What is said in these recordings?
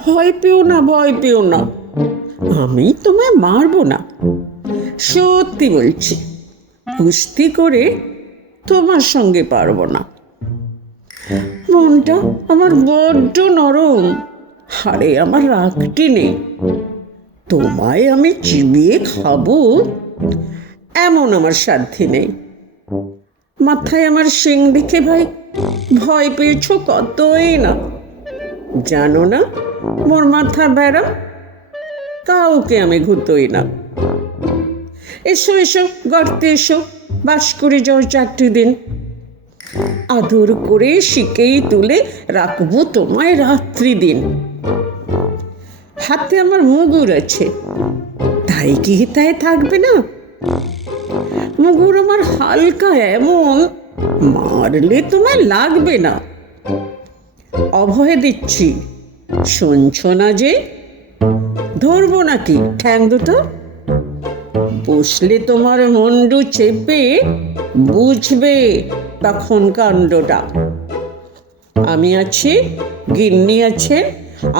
ভয় পেও না, ভয় পেও না, আমি তোমায় মারবো না। সত্যি বলছি, কুস্তি করে তোমার সঙ্গে পারবো না। মনটা আমার বড্ড নরম, হাড়ে আমার রাগটি নেই। তোমায় আমি চিবিয়ে খাবো এমন আমার সাধ্যি নেই। মাথায় আমার শিং দেখে ভাই ভয় পেয়েছ কতই না। জানো না মোর মাথা বেড়া, কাউকে আমি ঘুতোই না। এসো এসো, গর্তে এসো, বাস করে যাও 4টি দিন। আদর করে শিকেই তুলে রাখবো তোমায় রাত্রি দিন। হাতে আমার মুগুর আছে, তাই কি তাই থাকবে না? মুগুর আমার হালকা এমন, মারলে তোমায় লাগবে না। অভয় দিচ্ছি, শুনছো না যে? ধরবো নাকি ঠ্যাং দুটো? বসলে তোমার মুন্ডু চেপে বুঝবে তখন কাণ্ডটা। আমি আছি, গিন্নি আছে,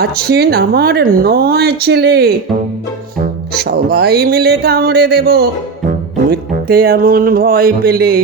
আছেন আমার 9 ছেলে। সবাই মিলে কামড়ে দেব মিথ্যে এমন ভয় পেলে।